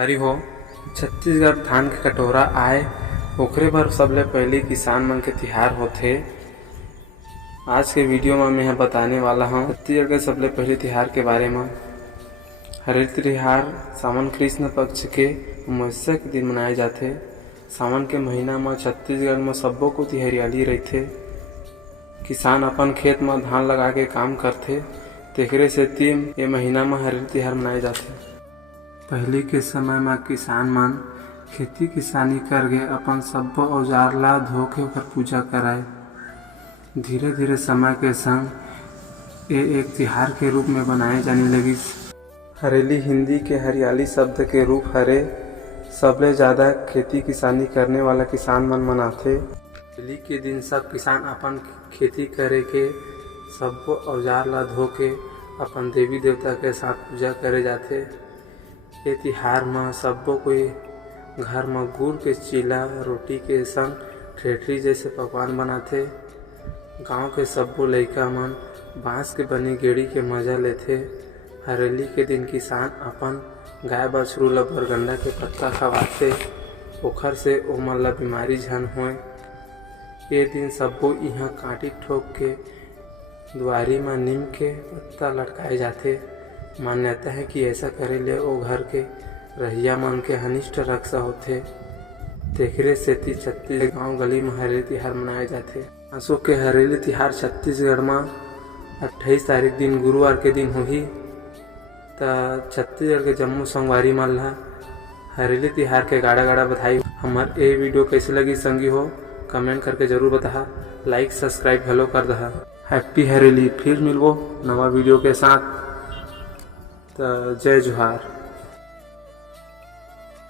संगवारी हो छत्तीसगढ़ धान के कटोरा आए ओखरे बर सबले पहले किसान मन के तिहार होथे। आज के वीडियो में मैं बताने वाला हूँ छत्तीसगढ़ के सबले पहले तिहार के बारे में। हरेली तिहार सावन कृष्ण पक्ष के अमावस्या के दिन मनाए जाते। सावन के महीना में छत्तीसगढ़ में सब्बो को हरियाली रहते। किसान अपन खेत में धान लगा के काम करते, तेखरे सेती ये महीना में हरेली तिहार मनाए जाते। पहले के समय में किसान मन खेती किसानी करके अपन सब्बो औजार ला धोके ओकर पूजा कराए। धीरे धीरे समय के संग ये एक तिहार के रूप में बनाए जाने लगी। हरेली हिंदी के हरियाली शब्द के रूप हरे। सबले ज्यादा खेती किसानी करने वाला किसान मन मनाथे। हरेली के दिन सब किसान अपन खेती करे के सब्बो औजार ला धोके अपन देवी देवता के साथ पूजा करे जाते। ये तिहार में सब्बो कोई घर में गुड़ के चीला रोटी के संग ठेठरी जैसे पकवान बनाते। गांव के सब्बो लइका मन बांस के बनी गेड़ी के मजा लेते। हरेली के दिन किसान अपन गाय बछरू ला बरगंडा के पत्ता खवाते, ओखर से ओमन ला बीमारी झन होए। ये दिन सब्बो इहाँ काटी ठोक के दुआरी में नीम के पत्ता लटकाए जाते। मान्यता है कि ऐसा करे ले ओ घर के रहिया मन के अनिष्ट रक्षा होते। तेखरे सेती छत्तीसगढ़ गांव गली में हरेली तिहार मनाए जाते। आंसू के हरेली तिहार छत्तीसगढ़ में 28 तारीख दिन गुरुवार के दिन होही। त छत्तीसगढ़ के जम्मू संगवारी मन ला हरेली तिहार के गाड़ा गाड़ा बधाई। हमार ये वीडियो कैसे लगी संगी हो कमेंट करके जरूर बता। लाइक सब्सक्राइब हेलो कर दहा। हैप्पी हरेली। फिर मिलबो नवा वीडियो के साथ। तो जय जोहार।